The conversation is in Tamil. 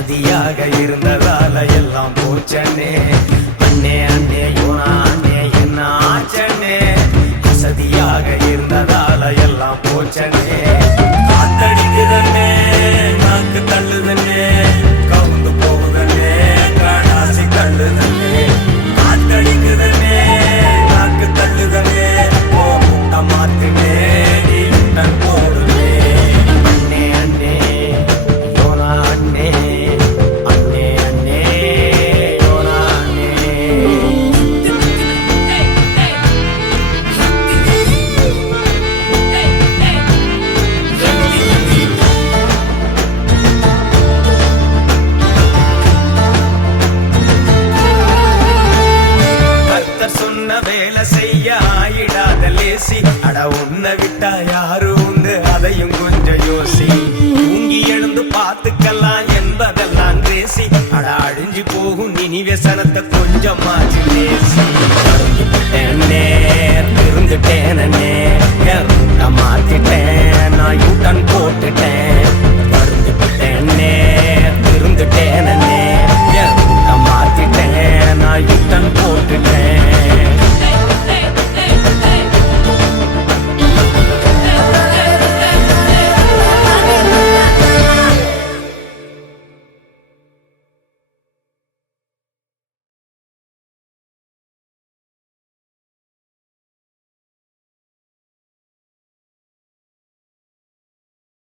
வசதியாக இருந்ததால எல்லாம் போச்சண்ணே. அண்ணே அண்ணே யோனா அண்ணே என்ன ஆச்சண்ணே. வசதியாக இருந்ததால எல்லாம் போச்சண்ணே. காத்தடிக்குதண்ணே நாக்கு தள்ளுதண்ணே கவுந்து போகுதண்ணே கடாசி தள்ளுதண்ணே. காத்தடிக்குதண்ணே நாக்கு தள்ளுதண்ணே ஓ முட்டை மாத்துனே நீ முட்டன் போடுவே. அண்ணே அண்ணே யோனா அண்ணே அண்ணே அண்ணே யோனா அண்ணே. கர்த்தர் சொன்ன வேலை செய்ய ஆயிடாத லேசி. அட உன்னை விட்டா யாரு உண்டு அதையும் கொஞ்சம் யோசி. தூங்கி எழுந்து பார்த்துக்கலாம் என்பதெல்லாம் பேசி. அட அழிஞ்சு போகும் நினைவசனத்தை கொஞ்சம் மாற்றி பேசி. மறந்துட்டேனே திருந்துட்டேனே மாத்திட்டேன் நான் யூட்டன் போட்டுட்டேன்.